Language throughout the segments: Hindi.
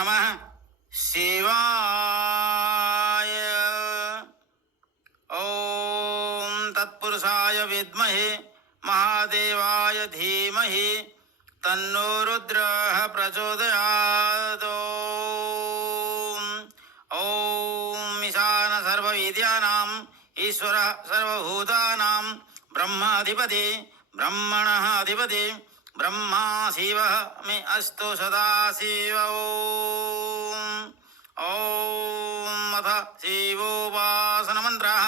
नमः शिवाय। ॐ तत्पुरुषाय विद्महे महादेवाय धीमहि तन्नो रुद्रः प्रचोदयात्। ॐ ईशान सर्वविद्यानाम् ईश्वरः सर्वभूतानां ब्रह्माधिपति ब्रह्मणः अधिपति ब्रह्मा शिवः मे अस्तु सदा शिव। ॐ अथ शिवोपासनमन्त्रः।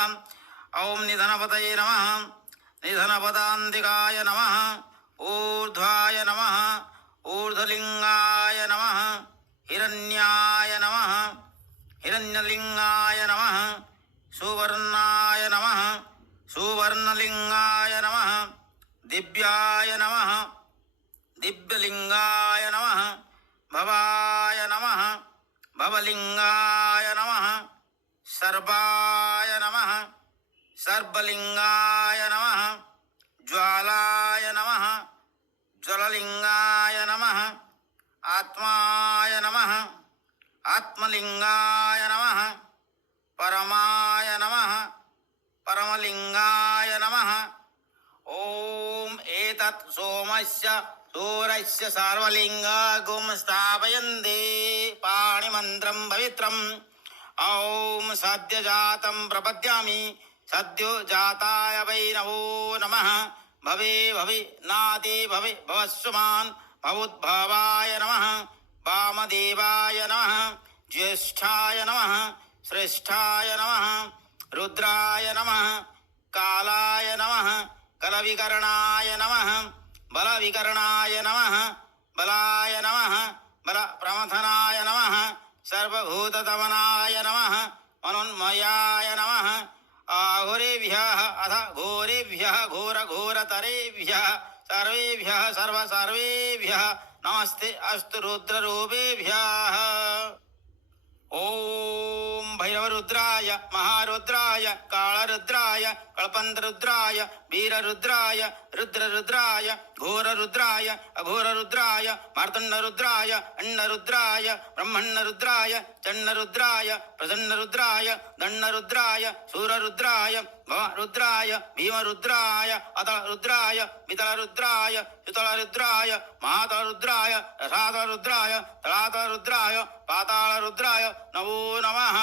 ॐ निधनपतये नमः निधनपदान्तिकाय नमः ऊर्ध्वाय नमः ऊर्ध्वलिङ्गाय नमः हिरण्याय नमः हिरण्यलिङ्गाय नमः सुवर्णाय नमः सुवर्णलिङ्गाय नमः दिव्याय नमः दिव्यलिङ्गाय नमः भवाय नमः भवलिङ्गाय नमः सर्वाय नमः सर्वलिङ्गाय नमः ज्वालाय नमः ज्वललिङ्गाय नमः आत्माय नमः आत्मलिङ्गाय नमः परमाय नमः परमलिङ्गाय नमः। ॐ एतत् सोमस्य सूर्यस्य सर्वलिङ्गं स्थापयन्ति पाणिमन्त्रं पवित्रम्। ॐ सद्यजातं प्रपद्यामि सद्योजाताय वै नमो नमः। भवे भवे नादे भवे भवस्वमान् भवोद्भवाय नमः वामदेवाय नमः ज्येष्ठाय नमः श्रेष्ठाय नमः रुद्राय नमः कालाय नमः कलविकरणाय नमः बलविकरणाय नमः बलाय नमः बलप्रमथनाय नमः सर्वभूतदमनाय नमः मनोन्मयाय नमः आघोरेभ्यः अथ घोरेभ्यः घोरघोरतरेभ्यः सर्वेभ्यः सर्वेभ्यः नमस्ते अस्तु रुद्ररूपेभ्यः। ॐ भैरवरुद्राय महारुद्राय कालरुद्राय कल्पन्तरुद्राय वीररुद्राय रुद्ररुद्राय घोररुद्राय अघोररुद्राय मार्तण्डरुद्राय अण्डरुद्राय ब्रह्मण्डरुद्राय चण्डरुद्राय प्रसन्नरुद्राय दण्डरुद्राय सूररुद्राय रुद्राय भीमरुद्राय अतलरुद्राय वितलरुद्राय युतलरुद्राय महातलरुद्राय रसातलरुद्राय तलातलरुद्राय पातालरुद्राय नमो नमः।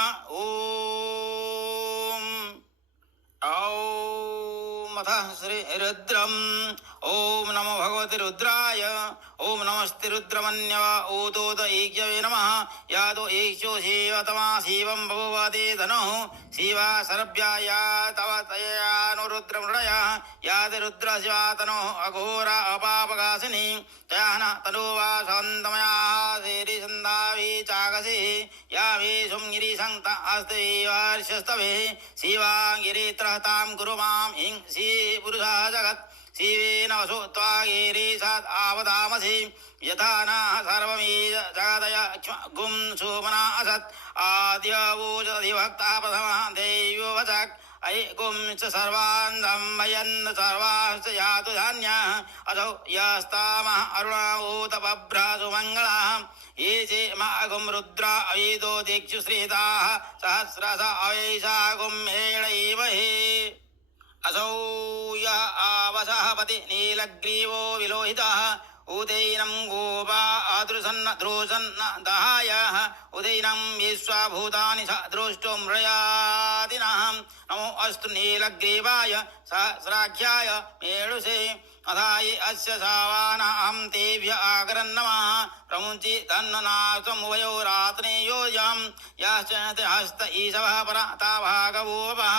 ॐ अथ श्रीरुद्रम्। ॐ नमो भगवते रुद्राय। ॐ नमस्ते रुद्रमन्यव ऊतोत ऐक्यवे नमः। यादो ऐक्यो शिवतमा शिवं भगवते धनुः शिवा सर्व्या या तव तयानुरुद्रमृडयः याद रुद्र शिवा तनुः अघोरा अपापकाशिनी तयान तनुवा सन्तमया श्रीसन्दावी चाकसिः या वे सुंगिरिसङ्क्त अस्ते वार्षस्तवे शिवा गिरित्रहतां कुरु मां हिं श्रीपुरुषः जगत् शिवेन वसु त्वा गिरीशात् आवदामसि यथा न सर्वमीज जगदय गुं सुमना असत् आद्यवोचधिभक्तः प्रथमः देवो वचक् अयि गुं च सर्वान् धम्मयन् सर्वांश्च यातु धान्यः असौ यस्तामः अरुणाऊतपभ्रासु मङ्गलः ये चे मागुं रुद्रा अवीदो दीक्षु श्रीताः सहस्रश अवैषा गुं हेळैवहे असौ य आवसहपति नीलग्रीवो विलोहितः उदैनं गोपा अदृशन्न द्रोशन्न दहायः उदैनं विश्वभूतानि स द्रोष्टुं मृयादिनः नमो अस्तु नीलग्रीवाय सहस्राख्याय मेळुषे अथायि अस्य सावानाहं तेभ्य आकरन्नमः प्रमुञ्चि तन्ननासमुभयो रात्रेयोजं यश्च हस्त ईशवः पराता भागवोपः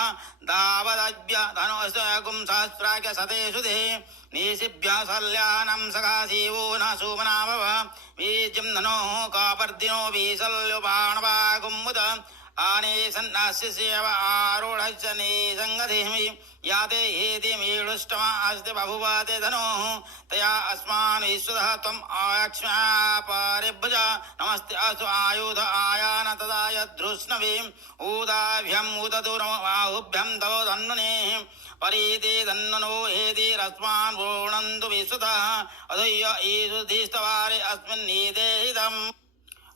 दावदभ्य धनुष्यकुं सहस्राख्य सते सुधे निशिभ्य सल्यानं सखाशिवो न सुमना भव बीजं धनोः कापर्दिनो बीशल्युपाणवागुमुद आने सन्नास्य सेव आरूढश्च निसङ्गधिमि याते हेति मीळुष्टमा अस्ति बभुवाते धनुः तया अस्मान् विश्वतः त्वम् आयक्ष्मा परिभुज नमस्ते अस्तु आयुध आयान तदा यद्धृष्णवे ऊदाभ्यम् उदतु बाहुभ्यं तव धन्वने परीते धन्वनो हेति रस्मान् भोणन्तु विश्वतः अधय्य ईशुधिस्तवारे अस्मिन् नीते हितम्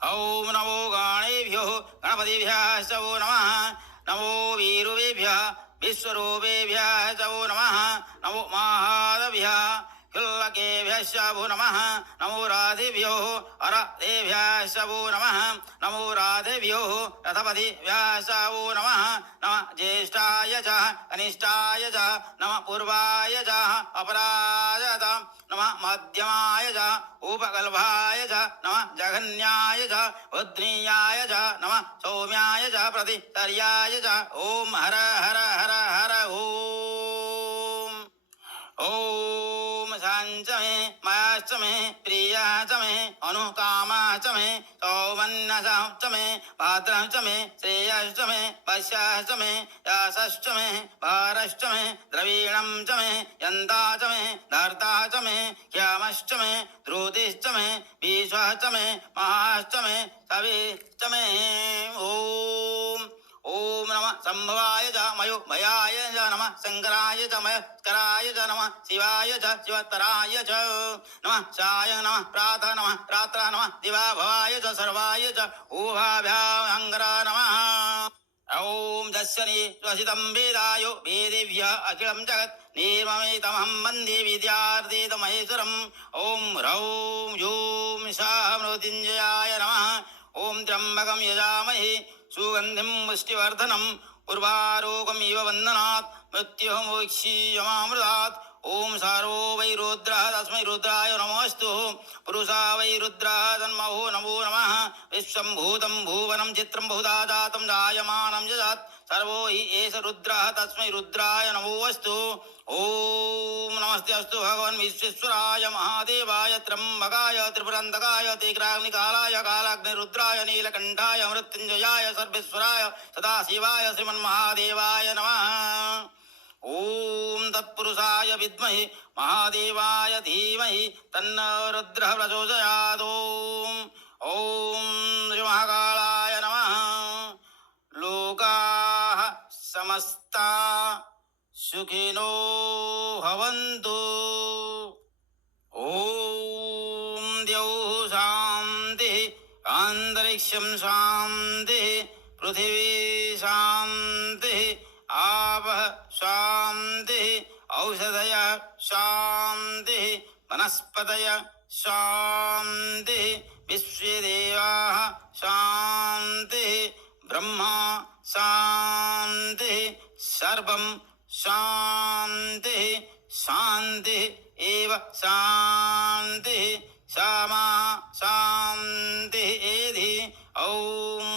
ॐ नमो गणेभ्यो गणपतिभ्यः च वो नमः नमो वीरुवेभ्यः विश्वरूपेभ्यः च वो नमः नमो महादेभ्यः खुल्लकेभ्यश्च वो नमः नमो राधेभ्यो अरदेभ्यश्च वो नमः नमो राधेभ्यो रथपतिभ्यश्च वो नमः नमः ज्येष्ठाय च कनिष्ठाय च नमः पूर्वाय च अपराय च नमः मध्यमाय च उपकल्पाय च नमः जघन्याय च उद्नीयाय च नमः सौम्याय च प्रतितर्याय च ॐ हर हर हर हर ॐ शाञ्च मे मयाश्च मे प्रियः च मे अनुकामः च मे सौमन्यसः च मे भाद्रः च मे श्रेयश्च मे वश्यः च मे यशश्च मे भारश्च मे द्रवीणं च मे यन्ता च मे धर्ता च मे ह्यामश्च मे द्रुतिश्च मे विश्वः च मे महाश्च मे सविश्च मे ॐ ओम नमः संभवाय च मयो भयाय च नमः शंकराय च मयस्कराय च नमः शिवाय च शिवतराय च नमः साय नमः प्रातः नमः रात्र नमः दिवा भवाय च सर्वाय च ऊहाभ्याङ्गर नमः ॐ दस्यनि स्वसितं वेदायो वेदेभ्य अखिलं जगत् निर्ममेतमहं वन्दे विद्यार्थितमहेश्वरम् ॐ ह्रौं ह्यूं शां मृत्युञ्जयाय नमः ॐ त्र्यम्बकं यजामहे सुगन्धिं पुष्टिवर्धनम् उर्वारोगमिव वन्दनात् मृत्युर्मुक्षीयमामृतात् ॐ सारो वै रुद्रः तस्मै रुद्राय नमोऽस्तु पुरुषा वै रुद्रः तन्महो नमो नमः विश्वं भूतं भुवनं चित्रं बहुधा जातं जायमानं जजात् सर्वो हि एष रुद्रः तस्मै रुद्राय नमोऽस्तु ॐ नमस्ते अस्तु भगवन् विश्वेश्वराय महादेवाय त्र्यम्बकाय त्रिपुरन्तकाय तीक्राग्निकालाय कालाग्निरुद्राय नीलकण्ठाय मृत्युञ्जयाय सर्वेश्वराय सदाशिवाय श्रीमन्महादेवाय नमः ॐ तत्पुरुषाय विद्महे महादेवाय धीमहि तन्नो रुद्रः प्रचोदयात् ॐ श्रीमहाकालाय नमः लोकाः समस्ता सुखिनो भवन्तु ॐ द्यौः शान्तिः अन्तरिक्षं शान्तिः पृथिवी शान्तिः आवः शान्तिः औषधय शान्तिः वनस्पतय शान्तिः विश्वेदेवाः शान्तिः ब्रह्मा शान्तिः सर्वं शान्तिः शान्तिः एव शान्तिः क्षमा शान्तिः एधि ॐ